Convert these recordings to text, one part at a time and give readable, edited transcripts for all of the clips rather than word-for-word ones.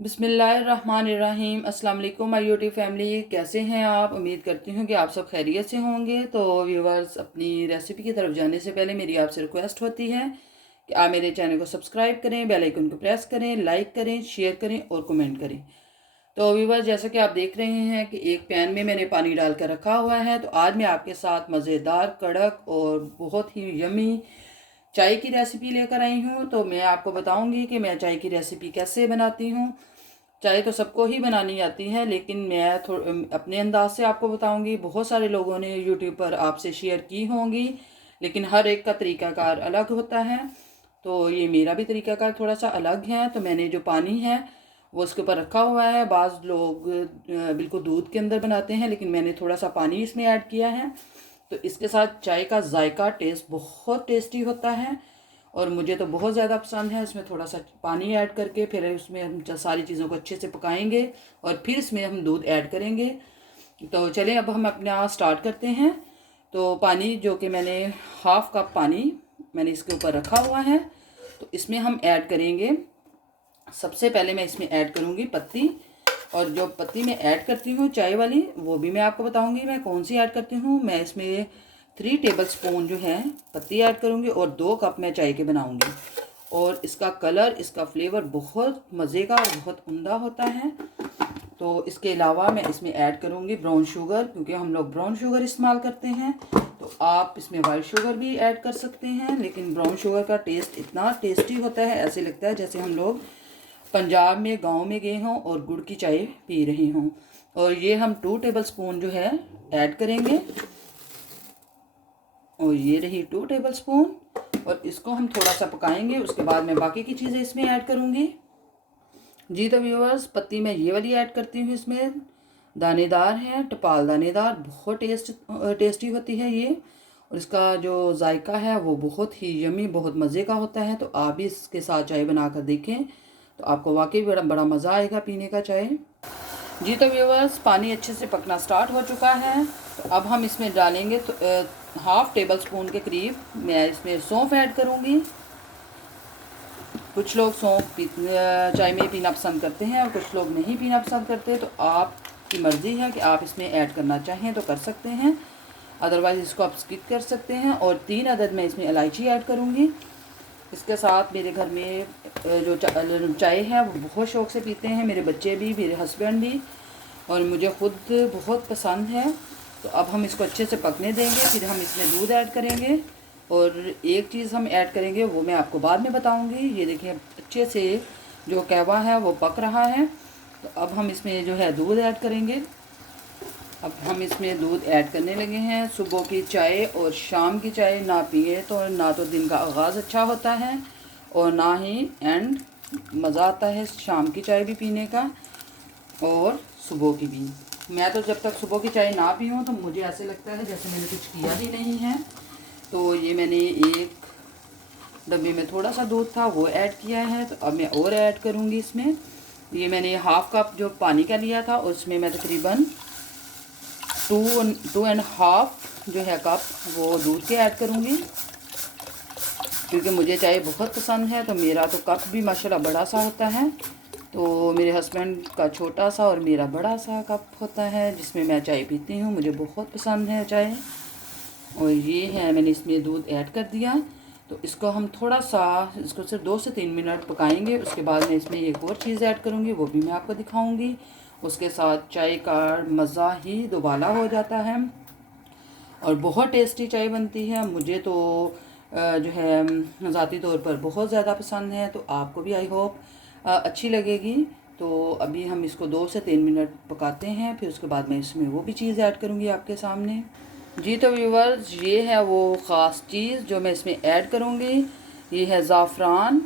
बिस्मिल्लाहिर्रहमानिर्रहीम। अस्सलाम वालेकुम माय यूट्यूब फैमिली, कैसे हैं आप? उम्मीद करती हूँ कि आप सब खैरियत से होंगे। तो व्यूवर्स, अपनी रेसिपी की तरफ जाने से पहले मेरी आपसे रिक्वेस्ट होती है कि आप मेरे चैनल को सब्सक्राइब करें, बेल आइकन को प्रेस करें, लाइक करें, शेयर करें और कमेंट करें। तो व्यूवर्स, जैसा कि आप देख रहे हैं कि एक पैन में मैंने पानी डाल कर रखा हुआ है। तो आज मैं आपके साथ मज़ेदार, कड़क और बहुत ही यमी चाय की रेसिपी लेकर आई हूँ। तो मैं आपको बताऊंगी कि मैं चाय की रेसिपी कैसे बनाती हूँ। चाय तो सबको ही बनानी आती है, लेकिन मैं अपने अंदाज से आपको बताऊंगी। बहुत सारे लोगों ने यूट्यूब पर आपसे शेयर की होंगी, लेकिन हर एक का तरीकाकार अलग होता है। तो ये मेरा भी तरीकाकार थोड़ा सा अलग है। तो मैंने जो पानी है वो उसके ऊपर रखा हुआ है। बाज़ लोग बिल्कुल दूध के अंदर बनाते हैं, लेकिन मैंने थोड़ा सा पानी इसमें ऐड किया है। तो इसके साथ चाय का जायका टेस्ट बहुत टेस्टी होता है और मुझे तो बहुत ज़्यादा पसंद है। इसमें थोड़ा सा पानी ऐड करके फिर उसमें हम सारी चीज़ों को अच्छे से पकाएंगे और फिर इसमें हम दूध ऐड करेंगे। तो चलें, अब हम अपना स्टार्ट करते हैं। तो पानी जो कि मैंने हाफ कप पानी मैंने इसके ऊपर रखा हुआ है, तो इसमें हम ऐड करेंगे। सबसे पहले मैं इसमें ऐड करूँगी पत्ती। और जो पत्ती मैं ऐड करती हूँ चाय वाली, वो भी मैं आपको बताऊँगी मैं कौन सी ऐड करती हूँ। मैं इसमें 3 टेबल स्पून जो है पत्ती ऐड करूँगी और 2 कप मैं चाय के बनाऊँगी। और इसका कलर, इसका फ्लेवर बहुत मज़े का और बहुत उम्दा होता है। तो इसके अलावा मैं इसमें ऐड करूँगी ब्राउन शुगर, क्योंकि हम लोग ब्राउन शुगर इस्तेमाल करते हैं। तो आप इसमें वाइट शुगर भी ऐड कर सकते हैं, लेकिन ब्राउन शुगर का टेस्ट इतना टेस्टी होता है, ऐसे लगता है जैसे हम लोग पंजाब में गांव में गए हों और गुड़ की चाय पी रहे हों। और ये हम 2 टेबल स्पून जो है ऐड करेंगे। और ये रही 2 टेबल स्पून। और इसको हम थोड़ा सा पकाएंगे, उसके बाद मैं बाकी की चीज़ें इसमें ऐड करूँगी। जी तो व्यूअर्स, पत्ती मैं ये वाली ऐड करती हूँ इसमें, दानेदार है, टपाल दानेदार, बहुत टेस्टी होती है ये। और इसका जो जायका है वो बहुत ही यमी, बहुत मज़े का होता है। तो आप भी इसके साथ चाय बना कर देखें, तो आपको वाकई बड़ा बड़ा मज़ा आएगा पीने का चाय। जी तो व्यूअर्स, पानी अच्छे से पकना स्टार्ट हो चुका है। तो अब हम इसमें डालेंगे तो हाफ़ टेबल स्पून के करीब मैं इसमें सौंफ ऐड करूँगी। कुछ लोग सौंफ चाय में पीना पसंद करते हैं और कुछ लोग नहीं पीना पसंद करते। तो आपकी मर्ज़ी है कि आप इसमें ऐड करना चाहें तो कर सकते हैं, अदरवाइज़ इसको आप स्किप कर सकते हैं। और 3 अदद मैं इसमें इलायची ऐड करूँगी। इसके साथ मेरे घर में जो चाय है वो बहुत शौक़ से पीते हैं, मेरे बच्चे भी, मेरे हस्बैंड भी, और मुझे ख़ुद बहुत पसंद है। तो अब हम इसको अच्छे से पकने देंगे, फिर हम इसमें दूध ऐड करेंगे। और एक चीज़ हम ऐड करेंगे वो मैं आपको बाद में बताऊंगी। ये देखिए अच्छे से जो कहवा है वो पक रहा है। तो अब हम इसमें जो है दूध ऐड करेंगे। अब हम इसमें दूध ऐड करने लगे हैं। सुबह की चाय और शाम की चाय ना पिए तो ना तो दिन का आगाज़ अच्छा होता है और ना ही एंड मज़ा आता है शाम की चाय भी पीने का और सुबह की भी। मैं तो जब तक सुबह की चाय ना पीऊँ तो मुझे ऐसे लगता है जैसे मैंने कुछ किया ही नहीं है। तो ये मैंने एक डब्बे में थोड़ा सा दूध था वो ऐड किया है। तो अब मैं और ऐड करूँगी इसमें। ये मैंने हाफ़ कप जो पानी का लिया था उसमें मैं तकरीबन 2.5 जो है कप वो दूध के ऐड करूँगी, क्योंकि मुझे चाय बहुत पसंद है। तो मेरा तो कप भी माशाल्लाह बड़ा सा होता है। तो मेरे हस्बैंड का छोटा सा और मेरा बड़ा सा कप होता है जिसमें मैं चाय पीती हूँ। मुझे बहुत पसंद है चाय। और ये है, मैंने इसमें दूध ऐड कर दिया। तो इसको हम थोड़ा सा, इसको सिर्फ 2 से 3 मिनट पकाएंगे। उसके बाद मैं इसमें एक और चीज़ ऐड करूँगी, वो भी मैं आपको दिखाऊँगी। उसके साथ चाय का मज़ा ही दोबाला हो जाता है और बहुत टेस्टी चाय बनती है। मुझे तो जो है ज़ाती तौर पर बहुत ज़्यादा पसंद है। तो आपको भी आई होप अच्छी लगेगी। तो अभी हम इसको 2 से 3 मिनट पकाते हैं, फिर उसके बाद मैं इसमें वो भी चीज़ ऐड करूँगी आपके सामने। जी तो व्यूवर्स, ये है वो ख़ास चीज़ जो मैं इसमें ऐड करूँगी। ये है ज़ाफ़रान।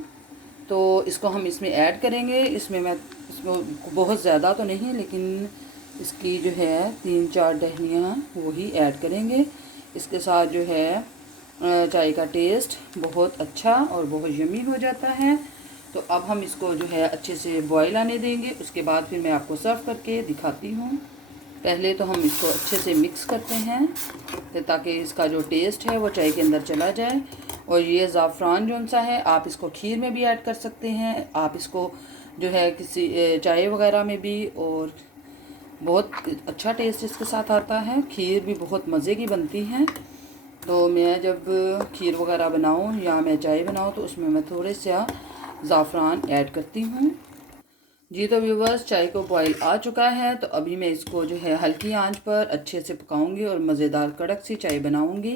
तो इसको हम इसमें ऐड करेंगे। इसमें मैं इसमें बहुत ज़्यादा तो नहीं, लेकिन इसकी जो है 3-4 टहनियाँ वो ही ऐड करेंगे। इसके साथ जो है चाय का टेस्ट बहुत अच्छा और बहुत यमी हो जाता है। तो अब हम इसको जो है अच्छे से बॉयल आने देंगे। उसके बाद फिर मैं आपको सर्व करके दिखाती हूँ। पहले तो हम इसको अच्छे से मिक्स करते हैं ताकि इसका जो टेस्ट है वो चाय के अंदर चला जाए। और ये ज़ाफ़रान जो सा है, आप इसको खीर में भी ऐड कर सकते हैं, आप इसको जो है किसी चाय वगैरह में भी, और बहुत अच्छा टेस्ट इसके साथ आता है। खीर भी बहुत मज़े की बनती है। तो मैं जब खीर वगैरह बनाऊँ या मैं चाय बनाऊँ तो उसमें मैं थोड़े सा ज़ाफ़रान ऐड करती हूँ। जी तो व्यूवर्स, चाय को बॉईल आ चुका है, तो अभी मैं इसको जो है हल्की आंच पर अच्छे से पकाऊंगी और मज़ेदार कड़क सी चाय बनाऊंगी।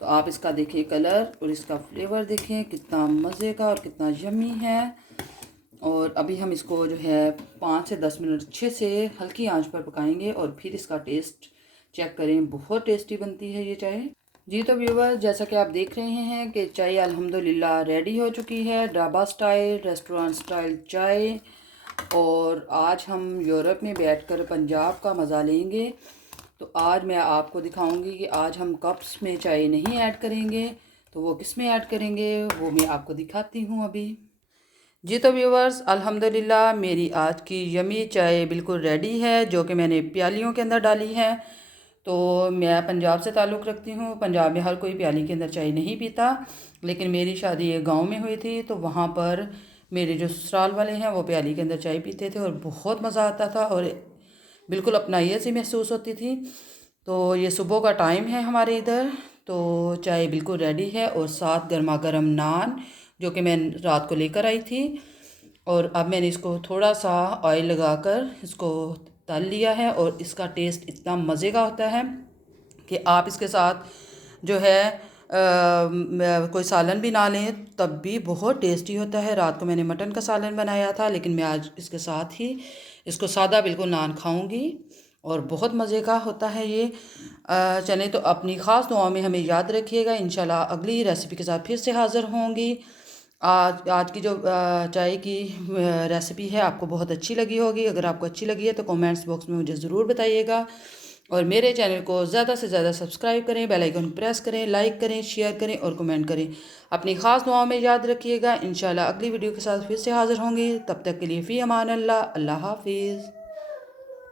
तो आप इसका देखिए कलर और इसका फ्लेवर देखें कितना मज़े का और कितना यम्मी है। और अभी हम इसको जो है 5 से 10 मिनट अच्छे से हल्की आंच पर पकाएंगे और फिर इसका टेस्ट चेक करें। बहुत टेस्टी बनती है ये चाय। जी तो व्यूवर, जैसा कि आप देख रहे हैं कि चाय अल्हम्दुलिल्लाह रेडी हो चुकी है, ढाबा स्टाइल, रेस्टोरेंट स्टाइल चाय। और आज हम यूरोप में बैठकर पंजाब का मज़ा लेंगे। तो आज मैं आपको दिखाऊंगी कि आज हम कप्स में चाय नहीं ऐड करेंगे, तो वो किस में ऐड करेंगे वो मैं आपको दिखाती हूँ अभी। जी तो व्यूवर्स, अल्हम्दुलिल्लाह मेरी आज की यमी चाय बिल्कुल रेडी है, जो कि मैंने प्यालियों के अंदर डाली है। तो मैं पंजाब से ताल्लुक़ रखती हूँ। पंजाब में हर कोई प्याली के अंदर चाय नहीं पीता, लेकिन मेरी शादी एक गांव में हुई थी, तो वहाँ पर मेरे जो ससुराल वाले हैं वो प्याली के अंदर चाय पीते थे और बहुत मज़ा आता था और बिल्कुल अपनाई सी महसूस होती थी। तो ये सुबह का टाइम है हमारे इधर। तो चाय बिल्कुल रेडी है और साथ गर्मा गर्म नान जो कि मैं रात को लेकर आई थी। और अब मैंने इसको थोड़ा सा ऑयल लगाकर इसको तल लिया है और इसका टेस्ट इतना मज़े का होता है कि आप इसके साथ जो है कोई सालन भी ना लें तब भी बहुत टेस्टी होता है। रात को मैंने मटन का सालन बनाया था, लेकिन मैं आज इसके साथ ही इसको सादा बिल्कुल नान खाऊंगी और बहुत मज़े का होता है ये। चलें तो अपनी ख़ास दुआओं में हमें याद रखिएगा। इंशाल्लाह अगली रेसिपी के साथ फिर से हाज़िर होंगी। आज की जो चाय की रेसिपी है आपको बहुत अच्छी लगी होगी। अगर आपको अच्छी लगी है तो कमेंट्स बॉक्स में मुझे ज़रूर बताइएगा और मेरे चैनल को ज़्यादा से ज़्यादा सब्सक्राइब करें, बेल आइकन प्रेस करें, लाइक करें, शेयर करें और कमेंट करें। अपनी ख़ास दुआओं में याद रखिएगा। इंशाल्लाह अगली वीडियो के साथ फिर से हाज़िर होंगी। तब तक के लिए फ़ी अमान अल्लाह, अल्लाह हाफिज़।